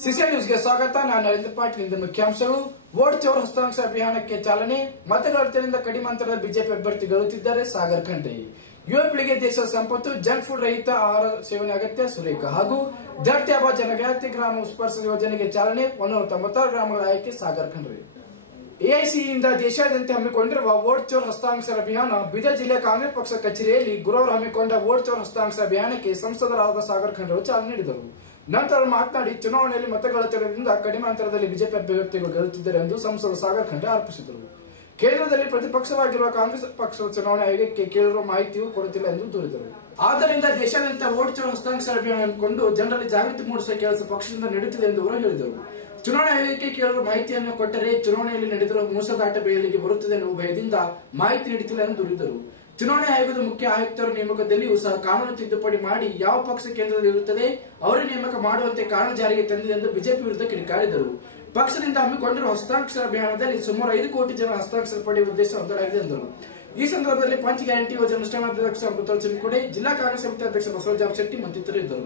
CCN ನ್ಯೂಸ್ಗೆ ಸ್ವಾಗತ. ನಾನು ನರೇಂದ್ರ ಪಾಟೀಲ್. ಮುಖ್ಯಾಂಶಗಳು: ವೋಟ್ ಚೋರ್ ಹಸ್ತಾಂತರ ಅಭಿಯಾನಕ್ಕೆ ಚಾಲನೆ. ಮತಗಟ್ಟೆಯಿಂದ ಕಡಿಮೆ ಅಂತರದ ಬಿಜೆಪಿ ಅಭ್ಯರ್ಥಿ ಗೆಲ್ಲುತ್ತಿದ್ದಾರೆ. ಸಾಗರ್ ಖಂಡ್ರೆ. ಯುವ ಪೀಳಿಗೆ ದೇಶದ ಸಂಪತ್ತು, ಜಂಕ್ ಫುಡ್ ರಹಿತ ಆಹಾರ ಸೇವನೆ ಅಗತ್ಯ. ಸುರೇಖ ಹಾಗೂ ಧರ್ತಿ ಹಬ್ಬ ಜನಜಾತಿ ಗ್ರಾಮ ಸ್ಪರ್ಶ ಯೋಜನೆಗೆ ಚಾಲನೆ. 196 ಗ್ರಾಮಗಳ ಆಯ್ಕೆ. ಸಾಗರ್ ಖಂಡ್ರೆ. ಎಐಸಿಯಿಂದ ದೇಶಾದ್ಯಂತ ಹಮ್ಮಿಕೊಂಡಿರುವ ವೋಟ್ ಚೋರ್ ಹಸ್ತಾಂತರ ಅಭಿಯಾನ. ಬೀದರ್ ಜಿಲ್ಲೆ ಕಾಂಗ್ರೆಸ್ ಪಕ್ಷ ಕಚೇರಿಯಲ್ಲಿ ಗುರುವಾರ ಹಮ್ಮಿಕೊಂಡ ವೋಟ್ ಚೋರ್ ಹಸ್ತಾಂತರ ಅಭಿಯಾನಕ್ಕೆ ಸಂಸದರಾದ ಸಾಗರ್ ಖಂಡ್ರೆ ಚಾಲನೆ ನೀಡಿದರು. ನಂತರ ಮಾತನಾಡಿ, ಚುನಾವಣೆಯಲ್ಲಿ ಮತಗಟ್ಟೆಯಿಂದ ಕಡಿಮೆ ಅಂತರದಲ್ಲಿ ಬಿಜೆಪಿ ಅಭ್ಯರ್ಥಿಗಳು ಗೆಲ್ಲುತ್ತಿದ್ದಾರೆ ಎಂದು ಸಂಸದ ಸಾಗರ್ ಖಂಡ್ರೆ ಆರೋಪಿಸಿದರು. ಕೇಂದ್ರದಲ್ಲಿ ಪ್ರತಿಪಕ್ಷವಾಗಿರುವ ಕಾಂಗ್ರೆಸ್ ಪಕ್ಷದ ಚುನಾವಣೆ ಆಯೋಗಕ್ಕೆ ಕೇಳಿರುವ ಮಾಹಿತಿಯೂ ಕೊಡುತ್ತಿಲ್ಲ ಎಂದು ದೂರಿದರು. ಆದ್ದರಿಂದ ದೇಶಾದ್ಯಂತ ವೋಟ್ ಚೋರ್ ಹಸ್ತಾಂತರ ಅಭಿಯಾನ ಹಮ್ಮಿಕೊಂಡು ಜನರಲ್ಲಿ ಜಾಗೃತಿ ಮೂಡಿಸುವ ಕೆಲಸ ಪಕ್ಷದಿಂದ ನಡೆಯುತ್ತಿದೆ ಎಂದು ಅವರು ಹೇಳಿದರು. ಚುನಾವಣಾ ಆಯೋಗಕ್ಕೆ ಕೇಳಿರುವ ಮಾಹಿತಿಯನ್ನು ಕೊಟ್ಟರೆ ಚುನಾವಣೆಯಲ್ಲಿ ನಡೆದಿರುವ ಮೋಸದಾಟ ಬೇಲಿಗೆ ಬರುತ್ತದೆ ಎನ್ನುವ ಭಯದಿಂದ ಮಾಹಿತಿ ನೀಡುತ್ತಿಲ್ಲ ಎಂದು ದೂರಿದರು. ಚುನಾವಣಾ ಆಯೋಗದ ಮುಖ್ಯ ಆಯುಕ್ತರ ನೇಮಕದಲ್ಲಿಯೂ ಸಹ ಕಾನೂನು ತಿದ್ದುಪಡಿ ಮಾಡಿ ಯಾವ ಪಕ್ಷ ಕೇಂದ್ರದಲ್ಲಿ ಇರುತ್ತದೆ ಅವರೇ ನೇಮಕ ಮಾಡುವಂತೆ ಕಾನೂನು ಜಾರಿಗೆ ತಂದಿದೆ ಎಂದು ಬಿಜೆಪಿ ವಿರುದ್ಧ ಕಿಡಿಕಾರಿದರು. ಪಕ್ಷದಿಂದ ಹಮ್ಮಿಕೊಂಡಿರುವ ಹಸ್ತಾಕ್ಷರ ಅಭಿಯಾನದಲ್ಲಿ ಸುಮಾರು 5 ಕೋಟಿ ಜನ ಹಸ್ತಾಕ್ಷರ ಪಡೆಯುವ ಉದ್ದೇಶ ಹೊಂದಲಾಗಿದೆ ಎಂದರು. ಈ ಸಂದರ್ಭದಲ್ಲಿ ಪಂಚ್ ಗ್ಯಾರಂಟಿ ಯೋಜನೆ ಅನುಷ್ಠಾನಾಧ್ಯಕ್ಷ ಅಮೃತ ಚಿನ್ಕೋಡೆ, ಜಿಲ್ಲಾ ಕಾಂಗ್ರೆಸ್ ಸಮಿತಿ ಅಧ್ಯಕ್ಷ ಬಸವರಾಜ ಶೆಟ್ಟಿ ಮತ್ತಿತರರು ಇದ್ದರು.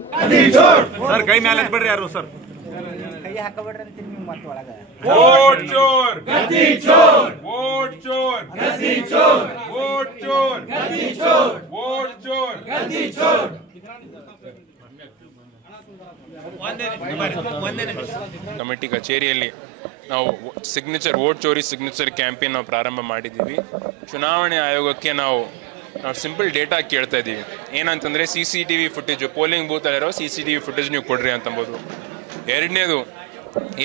वोट चोर गद्दी चोर, वोट चोर गद्दी चोर, वोट चोर गद्दी चोर, वोट चोर गद्दी चोर. ಕಮಿಟಿ ಕಚೇರಿಯಲ್ಲಿ ನಾವು ಸಿಗ್ನೇಚರ್ ವೋಟ್ ಚೋರಿ ಸಿಗ್ನೇಚರ್ ಕ್ಯಾಂಪೇನ್ ನಾವು ಪ್ರಾರಂಭ ಮಾಡಿದ್ದೀವಿ. ಚುನಾವಣೆ ಆಯೋಗಕ್ಕೆ ನಾವು ಸಿಂಪಲ್ ಡೇಟಾ ಕೇಳ್ತಾ ಇದ್ದೀವಿ. ಏನಂತಂದರೆ CCTV ಫುಟೇಜು, ಪೋಲಿಂಗ್ ಬೂತಲ್ಲಿರೋ CCTV ಫುಟೇಜ್ ನೀವು ಕೊಡ್ರಿ ಅಂತಂಬೋದು. ಎರಡನೇದು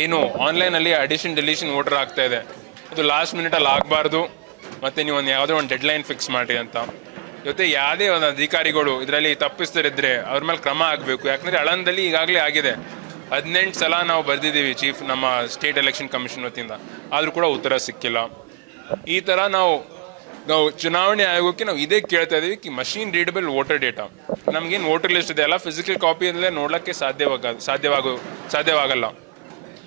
ಏನು ಆನ್ಲೈನಲ್ಲಿ ಅಡಿಷನ್ ಡಿಲೀಷನ್ ವೋಟರ್ ಆಗ್ತಾ ಇದೆ, ಅದು ಲಾಸ್ಟ್ ಮಿನಿಟಲ್ಲಿ ಆಗಬಾರ್ದು, ಮತ್ತು ನೀವು ಯಾವುದೋ ಒಂದು ಡೆಡ್ಲೈನ್ ಫಿಕ್ಸ್ ಮಾಡಿರಿ ಅಂತ. ಜೊತೆ ಯಾವುದೇ ಒಂದು ಅಧಿಕಾರಿಗಳು ಇದರಲ್ಲಿ ತಪ್ಪಿಸ್ತಿರಿದ್ರೆ ಅವ್ರ ಮೇಲೆ ಕ್ರಮ ಆಗಬೇಕು. ಯಾಕಂದರೆ ಅಳಂದಲ್ಲಿ ಈಗಾಗಲೇ ಆಗಿದೆ. 18 ಸಲ ನಾವು ಬರೆದಿದ್ದೀವಿ ಚೀಫ್ ನಮ್ಮ ಸ್ಟೇಟ್ ಎಲೆಕ್ಷನ್ ಕಮಿಷನ್ ವತಿಯಿಂದ, ಆದರೂ ಕೂಡ ಉತ್ತರ ಸಿಕ್ಕಿಲ್ಲ. ಈ ಥರ ನಾವು ಚುನಾವಣೆ ಆಯೋಗಕ್ಕೆ ನಾವು ಇದೇ ಕೇಳ್ತಾ ಇದ್ದೀವಿ. ಮಷೀನ್ ರೀಡಬಲ್ ವೋಟರ್ ಡೇಟಾ, ನಮಗೇನು ವೋಟರ್ ಲಿಸ್ಟ್ ಇದೆ ಅಲ್ಲ, ಫಿಸಿಕಲ್ ಕಾಪಿಯಲ್ಲೇ ನೋಡೋಕ್ಕೆ ಸಾಧ್ಯವಾಗಲ್ಲ.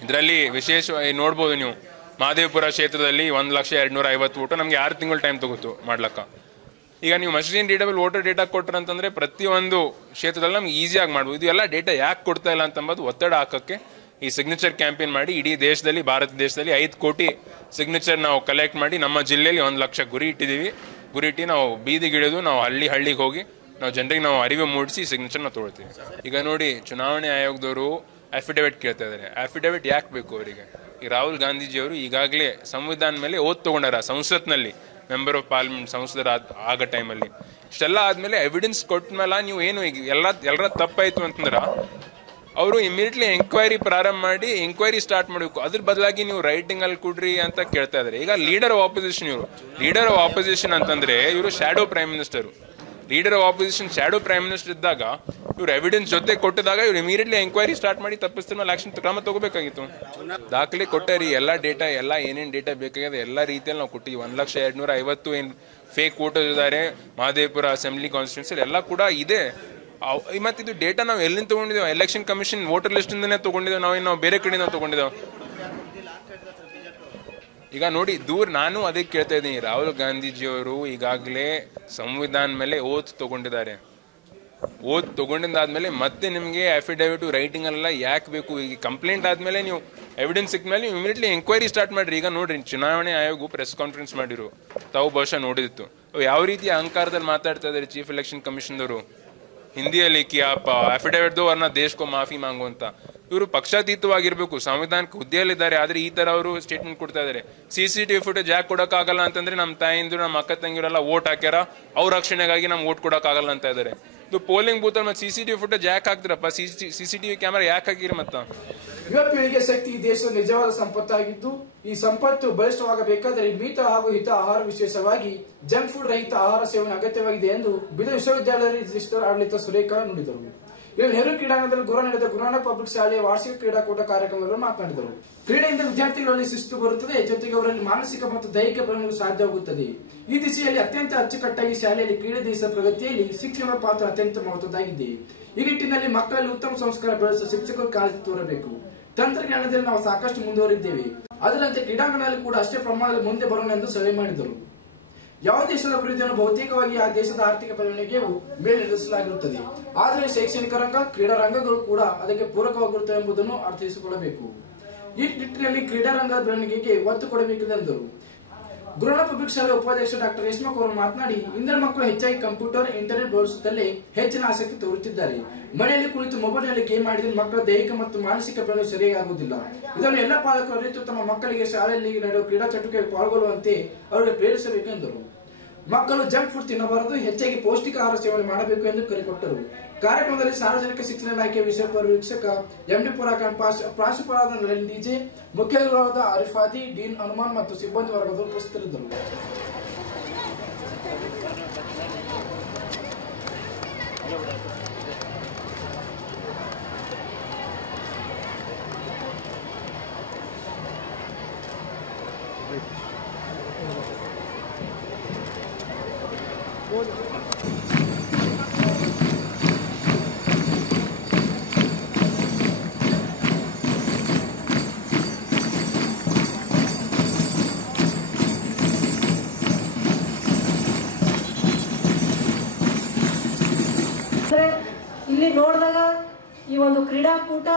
ಇದರಲ್ಲಿ ವಿಶೇಷವಾಗಿ ನೋಡ್ಬೋದು ನೀವು, ಮಹದೇವಪುರ ಕ್ಷೇತ್ರದಲ್ಲಿ 1,02,50 ವೋಟು ನಮಗೆ 6 ತಿಂಗಳು ಟೈಮ್ ತಗೋತು ಮಾಡ್ಲಕ್ಕ. ಈಗ ನೀವು ಮಷೀನ್ ರೀಡಬಲ್ ವೋಟರ್ ಡೇಟಾ ಕೊಟ್ರಂತಂದರೆ ಪ್ರತಿಯೊಂದು ಕ್ಷೇತ್ರದಲ್ಲಿ ನಮ್ಗೆ ಈಸಿಯಾಗಿ ಮಾಡ್ಬೋದು. ಇದು ಎಲ್ಲ ಡೇಟಾ ಯಾಕೆ ಕೊಡ್ತಾ ಇಲ್ಲ ಅಂತಂಬೋದು ಒತ್ತಡ ಹಾಕೋಕ್ಕೆ ಈ ಸಿಗ್ನೇಚರ್ ಕ್ಯಾಂಪೇನ್ ಮಾಡಿ ಇಡೀ ದೇಶದಲ್ಲಿ, ಭಾರತ ದೇಶದಲ್ಲಿ 5 ಕೋಟಿ ಸಿಗ್ನೇಚರ್ ನಾವು ಕಲೆಕ್ಟ್ ಮಾಡಿ ನಮ್ಮ ಜಿಲ್ಲೆಯಲ್ಲಿ 1 ಲಕ್ಷ ಗುರಿ ಇಟ್ಟಿದ್ದೀವಿ. ಗುರಿ ಇಟ್ಟು ನಾವು ಬೀದಿಗಿಳಿದು ನಾವು ಹಳ್ಳಿಗೆ ಹೋಗಿ ನಾವು ಜನರಿಗೆ ನಾವು ಅರಿವು ಮೂಡಿಸಿ ಸಿಗ್ನೇಚರ್ ನಾವು ತೊಗೊಳ್ತೀವಿ. ಈಗ ನೋಡಿ, ಚುನಾವಣೆ ಆಯೋಗದವರು ಅಫಿಡವಿಟ್ ಕೇಳ್ತಾ ಇದ್ದಾರೆ. ಅಫಿಡವಿಟ್ ಯಾಕೆ ಬೇಕು ಅವರಿಗೆ? ಈ ರಾಹುಲ್ ಗಾಂಧೀಜಿಯವರು ಈಗಾಗಲೇ ಸಂವಿಧಾನ ಮೇಲೆ ಓದ್ ತೊಗೊಂಡಾರ, ಸಂಸತ್ನಲ್ಲಿ ಮೆಂಬರ್ ಆಫ್ ಪಾರ್ಲಿಮೆಂಟ್ ಸಂಸದರ ಆಗೋ ಟೈಮಲ್ಲಿ. ಇಷ್ಟೆಲ್ಲ ಆದಮೇಲೆ ಎವಿಡೆನ್ಸ್ ಕೊಟ್ಟ ಮೇಲೆ ನೀವು ಏನು ಈಗ ಎಲ್ಲರ ತಪ್ಪಾಯಿತು ಅಂತಂದ್ರೆ ಅವರು ಇಮಿಡಿಯೇಟ್ಲಿ ಎಂಕ್ವೈರಿ ಪ್ರಾರಂಭ ಮಾಡಿ ಎಂಕ್ವೈರಿ ಸ್ಟಾರ್ಟ್ ಮಾಡಬೇಕು. ಅದ್ರ ಬದಲಾಗಿ ನೀವು ರೈಟಿಂಗಲ್ಲಿ ಕೊಡ್ರಿ ಅಂತ ಕೇಳ್ತಾ ಇದ್ದಾರೆ. ಈಗ ಲೀಡರ್ ಆಫ್ ಆಪೋಸಿಷನ್ ಅಂತಂದರೆ ಇವರು shadow prime minister. Leader of opposition shadow prime minister ಇದ್ದಾಗ ಇವ್ರು ಎವಿಡೆನ್ಸ್ ಜೊತೆ ಕೊಟ್ಟಿದಾಗ ಇವ್ರು ಇಮಿಡಿಯೇಟ್ಲಿ ಎಂಕ್ವೈರಿ ಸ್ಟಾರ್ಟ್ ಮಾಡಿ ತಪ್ಪಿಸ್ತಾರ ಮೇಲೆ ಆಕ್ಷನ್ ಕ್ರಮ ತಗೋಬೇಕಾಗಿತ್ತು. ದಾಖಲೆ ಕೊಟ್ಟಾರಿ, ಎಲ್ಲ ಡೇಟಾ, ಎಲ್ಲ ಏನೇನು ಡೇಟಾ ಬೇಕಾಗಿದೆ ಎಲ್ಲ ರೀತಿಯಲ್ಲಿ ನಾವು ಕೊಟ್ಟಿದ್ದೀವಿ. 1,02,50 ಏನು ಫೇಕ್ ವೋಟರ್ಸ್ ಇದ್ದಾರೆ ಮಹದೇವಪುರ ಅಸೆಂಬ್ಲಿ ಕಾನ್ಸ್ಟಿಟ್ಯೂನ್ಸಿಯಲ್ಲಿ, ಎಲ್ಲ ಕೂಡ ಇದೆ. ಮತ್ತು ಇದು ಡೇಟಾ ನಾವು ಎಲ್ಲಿಂದ ತೊಗೊಂಡಿದ್ದೇವೆ? ಎಲೆಕ್ಷನ್ ಕಮಿಷನ್ ವೋಟರ್ ಲಿಸ್ಟಿಂದನೇ ತೊಗೊಂಡಿದ್ದೇವೆ, ನಾವು ಬೇರೆ ಕಡೆಯಿಂದ ತೊಗೊಂಡಿದ್ದೇವೆ. ಈಗ ನೋಡಿ, ನಾನು ಅದೇ ಕೇಳ್ತಾ ಇದ್ದೀನಿ. ರಾಹುಲ್ ಗಾಂಧೀಜಿಯವರು ಈಗಾಗಲೇ ಸಂವಿಧಾನ ಮೇಲೆ ಓತ್ ತೊಗೊಂಡಿದ್ದಾರೆ. ಓತ್ ತೊಗೊಂಡಿದ್ದಾದ್ಮೇಲೆ ಮತ್ತೆ ನಿಮಗೆ ಅಫಿಡವಿಟ್ ರೈಟಿಂಗಲ್ಲೆಲ್ಲ ಯಾಕೆ ಬೇಕು? ಈಗ ಕಂಪ್ಲೇಂಟ್ ಆದಮೇಲೆ ನೀವು ಎವಿಡೆನ್ಸ್ ಸಿಕ್ಕ ಮೇಲೆ ನೀವು ಇಮಿಡಿಯೇಟ್ಲಿ ಎಂಕ್ವೈರಿ ಸ್ಟಾರ್ಟ್ ಮಾಡಿರಿ. ಈಗ ನೋಡ್ರಿ, ಚುನಾವಣೆ ಆಯೋಗ ಪ್ರೆಸ್ ಕಾನ್ಫರೆನ್ಸ್ ಮಾಡಿರು, ತಾವು ಬಹುಶಃ ನೋಡಿತ್ತು. ಯಾವ ರೀತಿ ಅಹಂಕಾರದಲ್ಲಿ ಮಾತಾಡ್ತಾ ಇದ್ದಾರೆ ಚೀಫ್ ಎಲೆಕ್ಷನ್ ಕಮಿಷನ್ದವರು ಹಿಂದಿಯಲ್ಲಿ ಕಿ ಅಫಿಡವಿಟ್ ದೋ ವರ್ನ ದೇಶಕ್ಕೂ ಮಾಫಿ ಮಾಂಗು ಅಂತ. ಇವರು ಪಕ್ಷಾತೀತವಾಗಿರ್ಬೇಕು, ಸಂವಿಧಾನಕ್ಕೆ ಹುದ್ದೆಯಲ್ಲಿದ್ದಾರೆ, ಆದರೆ ಈ ಥರ ಅವರು ಸ್ಟೇಟ್ಮೆಂಟ್ ಕೊಡ್ತಾ ಇದ್ದಾರೆ. CCTV ಫುಟೇಜ್ ಯಾಕೆ ಕೊಡೋಕ್ಕಾಗಲ್ಲ ಅಂತಂದರೆ ನಮ್ಮ ತಾಯಿಂದರು ನಮ್ಮ ಅಕ್ಕ ತಂಗಿರೆಲ್ಲ ವೋಟ್ ಹಾಕ್ಯಾರ, ಅವ್ರ ರಕ್ಷಣೆಗಾಗಿ ನಮ್ಗೆ ವೋಟ್ ಕೊಡೋಕ್ಕಾಗಲ್ಲ ಅಂತ ಇದ್ದಾರೆ. ಇದು ಪೋಲಿಂಗ್ ಬೂತಲ್ಲಿ ಮತ್ತೆ CCTV ಫುಟೇಜ್ ಯಾಕೆ ಹಾಕ್ತಿರಪ್ಪ? CCTV ಕ್ಯಾಮರಾ ಯಾಕೆ ಹಾಕಿರಿ? ಮತ್ತೆ ಯುವ ಪೀಳಿಗೆ ಶಕ್ತಿ ಈ ದೇಶದ ನಿಜವಾದ ಸಂಪತ್ತಾಗಿದ್ದು, ಈ ಸಂಪತ್ತು ಬಲಿಷ್ಠವಾಗಬೇಕಾದರೆ ಮಿತ ಹಾಗೂ ಹಿತ ಆಹಾರ, ವಿಶೇಷವಾಗಿ ಜಂಕ್ ಫುಡ್ ರಹಿತ ಆಹಾರ ಸೇವನೆ ಅಗತ್ಯವಾಗಿದೆ ಎಂದು ಬೀದರ್ ವಿಶ್ವವಿದ್ಯಾಲಯ ರಿಜಿಸ್ಟರ್ ಆಡಳಿತ ಸುರೇಖ ನುಡಿದರು. ಇಲ್ಲಿ ನೆಹರು ಕ್ರೀಡಾಂಗಣದಲ್ಲಿ ಗುರುವಾರ ನಡೆದ ಗುರುನಾನಕ್ ಪಬ್ಲಿಕ್ ಶಾಲೆಯ ವಾರ್ಷಿಕ ಕ್ರೀಡಾಕೂಟ ಕಾರ್ಯಕ್ರಮದಲ್ಲಿ ಮಾತನಾಡಿದರು. ಕ್ರೀಡೆಯಿಂದ ವಿದ್ಯಾರ್ಥಿಗಳಲ್ಲಿ ಶಿಸ್ತು ಬರುತ್ತದೆ, ಜೊತೆಗೆ ಅವರಲ್ಲಿ ಮಾನಸಿಕ ಮತ್ತು ದೈಹಿಕ ಬೆಳವಣಿಗೆ ಸಾಧ್ಯವಾಗುತ್ತದೆ. ಈ ದಿಸೆಯಲ್ಲಿ ಅತ್ಯಂತ ಅಚ್ಚುಕಟ್ಟಾಗಿ ಶಾಲೆಯಲ್ಲಿ ಕ್ರೀಡೆ ದೇಶದ ಪ್ರಗತಿಯಲ್ಲಿ ಶಿಕ್ಷಕರ ಪಾತ್ರ ಅತ್ಯಂತ ಮಹತ್ವದ್ದಾಗಿದೆ. ಈ ನಿಟ್ಟಿನಲ್ಲಿ ಮಕ್ಕಳಲ್ಲಿ ಉತ್ತಮ ಸಂಸ್ಕಾರ ಬೆಳೆಸುವ ಶಿಕ್ಷಕರು ಕಾಳಜಿ ತೋರಬೇಕು. ತಂತ್ರಜ್ಞಾನದಲ್ಲಿ ನಾವು ಸಾಕಷ್ಟು ಮುಂದುವರಿದ್ದೇವೆ, ಅದರಂತೆ ಕ್ರೀಡಾಂಗಣದಲ್ಲಿ ಕೂಡ ಅಷ್ಟೇ ಪ್ರಮಾಣದಲ್ಲಿ ಮುಂದೆ ಬರೋಣ ಎಂದು ಸಲಹೆ ಮಾಡಿದರು. ಯಾವ ದೇಶದ ಅಭಿವೃದ್ಧಿಯನ್ನು ಬಹುತೇಕವಾಗಿ ಆ ದೇಶದ ಆರ್ಥಿಕ ಬೆಳವಣಿಗೆಯು ಮೇಲಿರಿಸಲಾಗಿರುತ್ತದೆ. ಆದರೆ ಶೈಕ್ಷಣಿಕ ರಂಗ, ಕ್ರೀಡಾ ರಂಗಗಳು ಕೂಡ ಅದಕ್ಕೆ ಪೂರಕವಾಗಿರುತ್ತವೆ ಎಂಬುದನ್ನು ಅರ್ಥೈಸಿಕೊಳ್ಳಬೇಕು. ಈ ನಿಟ್ಟಿನಲ್ಲಿ ಕ್ರೀಡಾ ರಂಗದ ಬೆಳವಣಿಗೆಗೆ ಒತ್ತು ಕೊಡಬೇಕಿದೆ ಎಂದರು. ಗುರುಣ ಪಬ್ಲಿಕ್ ಶಾಲೆ ಉಪಾಧ್ಯಕ್ಷ ಡಾಕ್ಟರ್ ರೇಷ್ಮಾ ಅವರು ಮಾತನಾಡಿ, ಇಂದಿನ ಮಕ್ಕಳು ಹೆಚ್ಚಾಗಿ ಕಂಪ್ಯೂಟರ್, ಇಂಟರ್ನೆಟ್ ಬಳಸುತ್ತಲೇ ಹೆಚ್ಚಿನ ಆಸಕ್ತಿ ತೋರುತ್ತಿದ್ದಾರೆ. ಮನೆಯಲ್ಲಿ ಕುಳಿತು ಮೊಬೈಲ್ನಲ್ಲಿ ಗೇಮ್ ಮಾಡಿದ ಮಕ್ಕಳ ದೈಹಿಕ ಮತ್ತು ಮಾನಸಿಕ ಬೆಳವಣಿಗೆ ಸರಿಯಾಗಿ ಆಗುವುದಿಲ್ಲ. ಇದನ್ನು ಎಲ್ಲ ಪಾಲಕರು ಅರಿತು ತಮ್ಮ ಮಕ್ಕಳಿಗೆ ಶಾಲೆಯಲ್ಲಿ ನಡೆಯುವ ಕ್ರೀಡಾ ಚಟುವಟಿಕೆಗೆ ಪಾಲ್ಗೊಳ್ಳುವಂತೆ ಅವರಿಗೆ ಪ್ರೇರಿಸಬೇಕು ಎಂದರು. ಮಕ್ಕಳು ಜಂಕ್ ಫುಡ್ ತಿನ್ನಬಾರದು, ಹೆಚ್ಚಾಗಿ ಪೌಷ್ಟಿಕ ಆಹಾರ ಸೇವನೆ ಮಾಡಬೇಕು ಎಂದು ಕರೆಕೊಟ್ಟರು. ಕಾರ್ಯಕ್ರಮದಲ್ಲಿ ಸಾರ್ವಜನಿಕ ಶಿಕ್ಷಣ ಇಲಾಖೆ ವಿಷಯ ಪರೀಕ್ಷಕ ಎಂಡಿ ಪುರಾಖಾನ್, ಪ್ರಾಂಶುಪಾಲರಾದ ನಳಿನ್ ಡಿಜೆ, ಮುಖ್ಯಗಳಾದ ಅರಿಫಾದಿ, ಡೀನ್ ಹನುಮಾನ್ ಮತ್ತು ಸಿಬ್ಬಂದಿ ವರ್ಗದವರು ಉಪಸ್ಥಿತರಿದ್ದರು. ಇಲ್ಲಿ ನೋಡಿದಾಗ ಈ ಒಂದು ಕ್ರೀಡಾಕೂಟ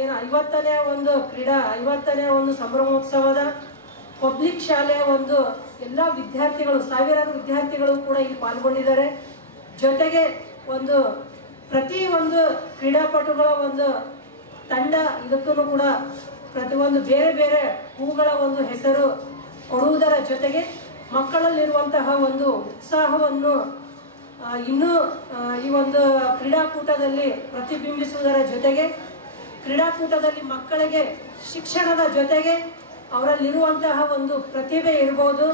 ಏನು 50ನೇ ಒಂದು ಸಂಭ್ರಮೋತ್ಸವದ ಪಬ್ಲಿಕ್ ಶಾಲೆಯ ಒಂದು ಎಲ್ಲ ವಿದ್ಯಾರ್ಥಿಗಳು, ಸಾವಿರಾರು ವಿದ್ಯಾರ್ಥಿಗಳು ಕೂಡ ಇಲ್ಲಿ ಪಾಲ್ಗೊಂಡಿದ್ದಾರೆ. ಜೊತೆಗೆ ಒಂದು ಪ್ರತಿ ಒಂದು ಕ್ರೀಡಾಪಟುಗಳ ಒಂದು ತಂಡ ಇದಕ್ಕೂ ಕೂಡ ಪ್ರತಿಯೊಂದು ಬೇರೆ ಬೇರೆ ಹೂಗಳ ಒಂದು ಹೆಸರು ಕೊಡುವುದರ ಜೊತೆಗೆ ಮಕ್ಕಳಲ್ಲಿರುವಂತಹ ಒಂದು ಉತ್ಸಾಹವನ್ನು ಇನ್ನೂ ಈ ಒಂದು ಕ್ರೀಡಾಕೂಟದಲ್ಲಿ ಪ್ರತಿಬಿಂಬಿಸುವುದರ ಜೊತೆಗೆ ಕ್ರೀಡಾಕೂಟದಲ್ಲಿ ಮಕ್ಕಳಿಗೆ ಶಿಕ್ಷಣದ ಜೊತೆಗೆ ಅವರಲ್ಲಿರುವಂತಹ ಒಂದು ಪ್ರತಿಭೆ ಇರ್ಬೋದು,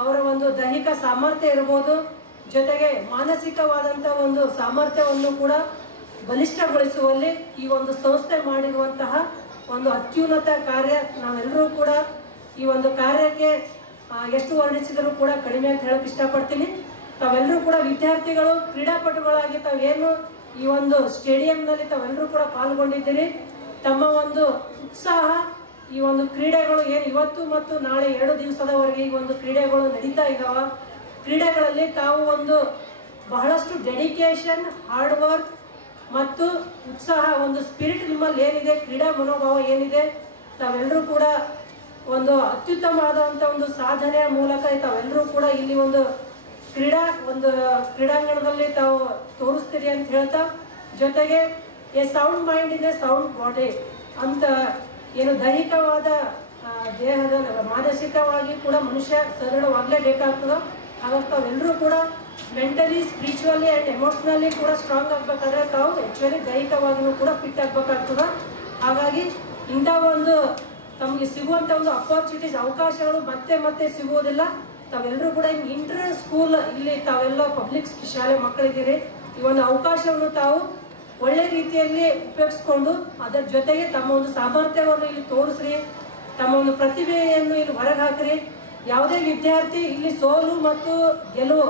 ಅವರ ಒಂದು ದೈಹಿಕ ಸಾಮರ್ಥ್ಯ ಇರ್ಬೋದು, ಜೊತೆಗೆ ಮಾನಸಿಕವಾದಂತಹ ಒಂದು ಸಾಮರ್ಥ್ಯವನ್ನು ಕೂಡ ಬಲಿಷ್ಠಗೊಳಿಸುವಲ್ಲಿ ಈ ಒಂದು ಸಂಸ್ಥೆ ಮಾಡಿರುವಂತಹ ಒಂದು ಅತ್ಯುನ್ನತ ಕಾರ್ಯ. ನಾವೆಲ್ಲರೂ ಕೂಡ ಈ ಒಂದು ಕಾರ್ಯಕ್ಕೆ ಎಷ್ಟು ವರ್ಣಿಸಿದರೂ ಕೂಡ ಕಡಿಮೆ ಅಂತ ಹೇಳಕ್ ಇಷ್ಟಪಡ್ತೀನಿ. ತಾವೆಲ್ಲರೂ ಕೂಡ ವಿದ್ಯಾರ್ಥಿಗಳು, ಕ್ರೀಡಾಪಟುಗಳಾಗಿ ತಾವೇನು ಈ ಒಂದು ಸ್ಟೇಡಿಯಂನಲ್ಲಿ ತಾವೆಲ್ಲರೂ ಕೂಡ ಪಾಲ್ಗೊಂಡಿದ್ದೀರಿ. ತಮ್ಮ ಒಂದು ಉತ್ಸಾಹ, ಈ ಒಂದು ಕ್ರೀಡೆಗಳು ಏನು ಇವತ್ತು ಮತ್ತು ನಾಳೆ 2 ದಿವಸದವರೆಗೆ ಈ ಒಂದು ಕ್ರೀಡೆಗಳು ನಡೀತಾ ಇದ್ದಾವ. ಕ್ರೀಡೆಗಳಲ್ಲಿ ತಾವು ಒಂದು ಬಹಳಷ್ಟು ಡೆಡಿಕೇಶನ್, ಹಾರ್ಡ್ ವರ್ಕ್ ಮತ್ತು ಉತ್ಸಾಹ, ಒಂದು ಸ್ಪಿರಿಟ್ ನಿಮ್ಮಲ್ಲಿ ಏನಿದೆ, ಕ್ರೀಡಾ ಮನೋಭಾವ ಏನಿದೆ, ತಾವೆಲ್ಲರೂ ಕೂಡ ಒಂದು ಅತ್ಯುತ್ತಮವಾದಂಥ ಒಂದು ಸಾಧನೆಯ ಮೂಲಕ ತಾವೆಲ್ಲರೂ ಕೂಡ ಇಲ್ಲಿ ಒಂದು ಕ್ರೀಡಾಂಗಣದಲ್ಲಿ ತಾವು ತೋರಿಸ್ತೀರಿ ಅಂತ ಹೇಳ್ತಾ, ಜೊತೆಗೆ ಎ ಸೌಂಡ್ ಮೈಂಡ್ ಇದೆ ಸೌಂಡ್ ಬಾಡಿ ಅಂತ ಏನು ದೈಹಿಕವಾದ ದೇಹದ ಮಾನಸಿಕವಾಗಿ ಕೂಡ ಮನುಷ್ಯ ಸದೃಢವಾಗಲೇಬೇಕಾಗ್ತದೆ. ಹಾಗಾಗಿ ತಾವೆಲ್ಲರೂ ಕೂಡ ಮೆಂಟಲಿ, ಸ್ಪಿರಿಚುವಲಿ ಆ್ಯಂಡ್ ಎಮೋಷ್ನಲಿ ಕೂಡ ಸ್ಟ್ರಾಂಗ್ ಆಗಬೇಕಾದ್ರೆ ತಾವು ಆ್ಯಕ್ಚುಲಿ ದೈಹಿಕವಾಗಿಯೂ ಕೂಡ ಫಿಟ್ ಆಗಬೇಕಾಗ್ತದೆ. ಹಾಗಾಗಿ ಇಂಥ ಒಂದು ತಮಗೆ ಸಿಗುವಂಥ ಒಂದು ಅಪಾರ್ಚುನಿಟೀಸ್, ಅವಕಾಶಗಳು ಮತ್ತೆ ಮತ್ತೆ ಸಿಗುವುದಿಲ್ಲ. ತಾವೆಲ್ಲರೂ ಕೂಡ ಇಂಟರ್ ಸ್ಕೂಲ್ ಇಲ್ಲಿ ತಾವೆಲ್ಲ ಪಬ್ಲಿಕ್ ಶಾಲೆ ಮಕ್ಕಳಿದ್ದೀರಿ. ಈ ಒಂದು ಅವಕಾಶವನ್ನು ತಾವು ಒಳ್ಳೆ ರೀತಿಯಲ್ಲಿ ಉಪಯೋಗಿಸ್ಕೊಂಡು ಅದರ ಜೊತೆಗೆ ತಮ್ಮ ಒಂದು ಸಾಮರ್ಥ್ಯವನ್ನು ಇಲ್ಲಿ ತೋರಿಸ್ರಿ, ತಮ್ಮ ಒಂದು ಪ್ರತಿಭೆಯನ್ನು ಇಲ್ಲಿ ಹೊರಗೆ ಹಾಕ್ರಿ. ಯಾವುದೇ ವಿದ್ಯಾರ್ಥಿ ಇಲ್ಲಿ ಸೋಲು ಮತ್ತು ಗೆಲುವು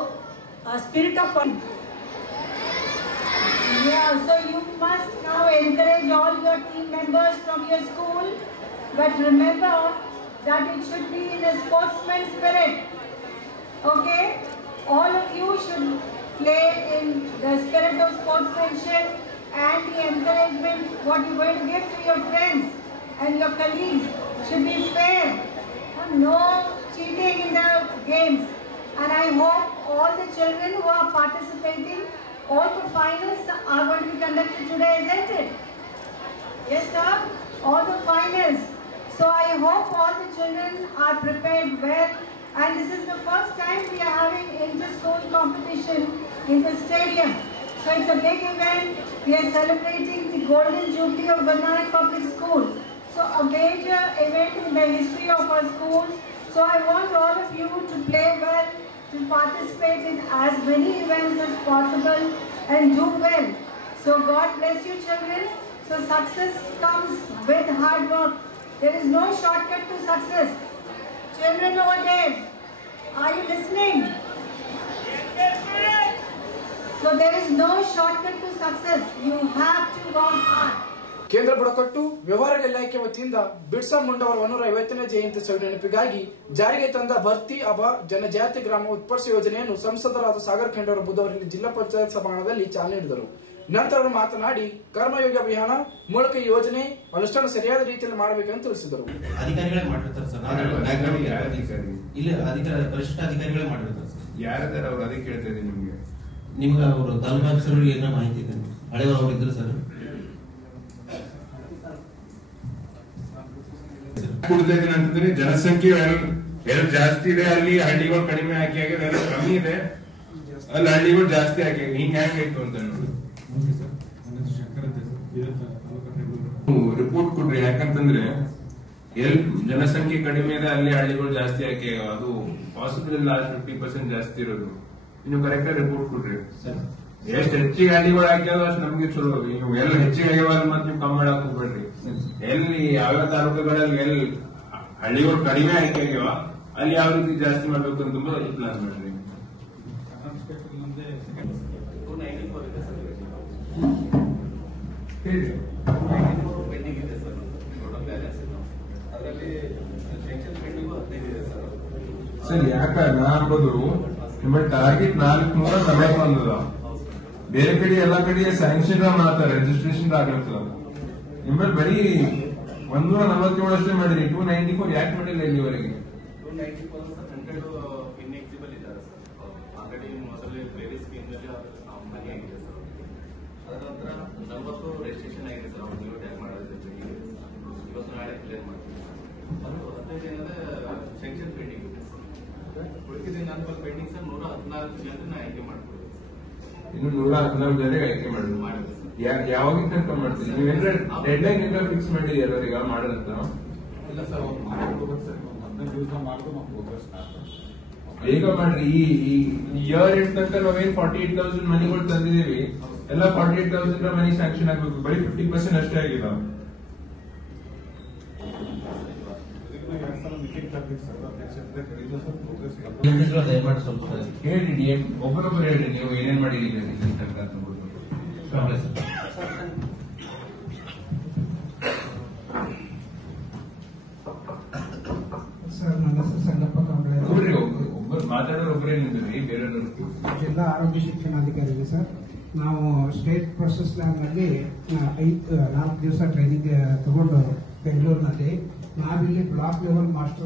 spirit of so you must now encourage all your team members from your school, but remember that it should be in a sportsman spirit. Okay, all of you should play in the spirit of sportsmanship, and the encouragement what you're going to give to your friends and your colleagues should be fair. No cheating in the games. And I hope all the children who are participating, all the finals are going to be conducted today, isn't it? Yes, sir? All the finals. So I hope all the children are prepared well. And this is the first time we are having inter-school competition in the stadium. So it's a big event. We are celebrating the Golden Jubilee of Gurnanak Public School. So a major event in the history of our schools. So I want all of you to play well, to participate in as many events as possible and do well. So God bless you, children. So success comes with hard work. There is no shortcut to success. Children over there, are you listening? So there is no shortcut to success. You have to work hard. ಕೇಂದ್ರ ಬುಡಕಟ್ಟು ವ್ಯವಹಾರಗಳ ಇಲಾಖೆ ವತಿಯಿಂದ ಬಿರ್ಸಾ ಮುಂಡಾ ಅವರ 150ನೇ ಜಯಂತಿ ಸಭೆ ನೆನಪಿಗಾಗಿ ಜಾರಿಗೆ ತಂದ ಭರ್ತಿ ಅಬ ಜನಜಾತಿ ಗ್ರಾಮ ಉತ್ಕರ್ಷ ಯೋಜನೆಯನ್ನು ಸಂಸದರಾದ ಸಾಗರ್ ಖಂಡ್ರೆ ಅವರು ಬುಧವಾರ ಜಿಲ್ಲಾ ಪಂಚಾಯತ್ ಸಭಾಂಗಣದಲ್ಲಿ ಚಾಲನೆ ನೀಡಿದರು. ನಂತರ ಅವರು ಮಾತನಾಡಿ ಕರ್ಮಯೋಗಿ ಅಭಿಯಾನ ಮೂಲಕ ಈ ಯೋಜನೆ ಅನುಷ್ಠಾನ ಸರಿಯಾದ ರೀತಿಯಲ್ಲಿ ಮಾಡಬೇಕೆಂದು ತಿಳಿಸಿದರು. ಅಧಿಕಾರಿಗಳೇ ಮಾಡಿರ್ತಾರೆ ಸರ್, ಇಲ್ಲ ಪರಿಶಿಷ್ಟ ಅಧಿಕಾರಿಗಳೇ ಮಾಡಿರ್ತಾರೆ ಸರ್. ಯಾರಿದ್ದಾರೆ ಅವ್ರು ಅದಕ್ಕೆ ಕೇಳ್ತಾ ಇದ್ದೀನಿ ನಿಮ್ಗೆ. ನಿಮ್ಗೆ ಅವರು ತಾಲೂಕು ಏನೋ ಮಾಹಿತಿ ಇದೆ, ಹಳೆಯವರು ಅವ್ರು ಇದ್ರು ಸರ್. ಕೊಡ್ತಾ ಇದ್ದೀನಿ ಅಂತಂದ್ರೆ ಜನಸಂಖ್ಯೆ ಎಲ್ಲಿ ಜಾಸ್ತಿ ಇದೆ ಅಲ್ಲಿ ಹಳ್ಳಿಗಳು ಕಡಿಮೆ ಆಗಿ ಆಗಿದೆ, ಎಲ್ಲ ಕಮ್ಮಿ ಇದೆ ಅಲ್ಲಿ ಹಳ್ಳಿಗಳು ಜಾಸ್ತಿ ಆಗಿ ಹಿಂಗ ಹೆಂಗಾಯ್ತು ಅಂತ ರಿಪೋರ್ಟ್ ಕೊಡ್ರಿ. ಯಾಕಂತಂದ್ರೆ ಎಲ್ಲಿ ಜನಸಂಖ್ಯೆ ಕಡಿಮೆ ಇದೆ ಅಲ್ಲಿ ಹಳ್ಳಿಗಳು ಜಾಸ್ತಿ ಆಗಿ ಅದು ಪಾಸಿಬಲ್ ಇಲ್ಲ, 50% ಜಾಸ್ತಿ ಇರೋದು. ನೀವು ಕರೆಕ್ಟ್ ರಿಪೋರ್ಟ್ ಕೊಡ್ರಿ. ಎಷ್ಟು ಹೆಚ್ಚಿಗೆ ಹಳ್ಳಿಗಳು ಹಾಕ್ಯಾವ ಅಷ್ಟು ನಮ್ಗೆ ಚಲೋ. ನೀವು ಎಲ್ಲ ಹೆಚ್ಚಿಗೆ ಆಗ್ಯಾವ ಮತ್ತೆ ನೀವು ಕಮ್ಮಿ ಮಾಡಕ್ ಹೋಗ್ಬೇಡ್ರಿ. ಎಲ್ಲಿ ಯಾವ ತಾಲೂಕುಗಳಲ್ಲಿ ಎಲ್ಲಿ ಹಳ್ಳಿಗಳು ಕಡಿಮೆ ಆಯ್ಕೆ ಆಗ್ಯಾವ ಅಲ್ಲಿ ಯಾವ ರೀತಿ ಜಾಸ್ತಿ ಮಾಡ್ಬೇಕು ಅಂತ ಪ್ಲಾನ್ ಮಾಡ್ರಿ. ಸರ್ ಯಾಕ ನಾ ಅಂಬೋದು ನಿಮ್ಮ ಟಾರ್ಗೆಟ್ 441 ಬೇರೆ ಕಡೆ ಎಲ್ಲಾ ಕಡೆ ಸ್ಯಾಂಕ್ಷನ್ ಮಾಡ್ತಾರೆ, ರಿಜಿಸ್ಟ್ರೇಷನ್ ಆಗಿರ್ತದ. ನಿಮ್ಮಲ್ಲಿ ಬರೀ 147 ಅಷ್ಟೇ ಮಾಡಿರಿ, 294 ಯಾಕೆ ಮಾಡಿಲ್ಲ ಇಲ್ಲಿವರೆಗೆ? ಇನ್ನು 114 ಜನರಿಗೆ ಆಯ್ಕೆ ಮಾಡಿದ್ರು. ಯಾವಾಗ ತನಕ ಮಾಡ್ತೀರಿ ನೀವೇನ್ರ ಡೆಡ್ಲೈನ್ ಇಂದ ಫಿಕ್ಸ್ ಮಾಡಿರಿ ಎಲ್ಲರಿಗೆ ಮಾಡೋದಂತ? ಬೇಗ ಮಾಡ್ರಿ. ಈ ಇಯರ್ ಎಂಡ್ ತನಕ ನಾವೇನ್ 48,000 ಮನೆಗಳು ತಂದಿದೀವಿ, ಎಲ್ಲ 48,000 ಮನಿ ಸ್ಯಾಂಕ್ಷನ್ ಆಗ್ಬೇಕು. ಬರೀ 50% ಅಷ್ಟೇ ಆಗಿಲ್ಲ. ದಯಮಾಡಿ ಸ್ವಲ್ಪ ಹೇಳಿ, ಒಬ್ಬರೊಬ್ಬರು ಹೇಳ್ರಿ ನೀವು ಏನೇನ್ ಮಾಡಿದ್ದೀರಿ ಸರ್. ನನ್ನ ಹೆಸರು ಸಂಗಪ್ಪ ಕಂಬಳೆ. ಒಬ್ಬರು ಮಾತಾಡೋರು ಒಬ್ಬರೇ ನಿಂತಿದ್ರಿ, ಬೇರೆ ಜಿಲ್ಲಾ ಆರೋಗ್ಯ ಶಿಕ್ಷಣಾಧಿಕಾರಿ ಸರ್. ನಾವು ಸ್ಟೇಟ್ ಪ್ರೊಸೆಸ್ ಲ್ಯಾಬ್ನಲ್ಲಿ 4 ದಿವಸ ಟ್ರೈನಿಂಗ್ ತಗೊಂಡು ಬೆಂಗಳೂರಿನಲ್ಲಿ ನಾವಿಲ್ಲಿ ಬ್ಲಾಕ್ ಲೆವೆಲ್ ಮಾಸ್ಟರ್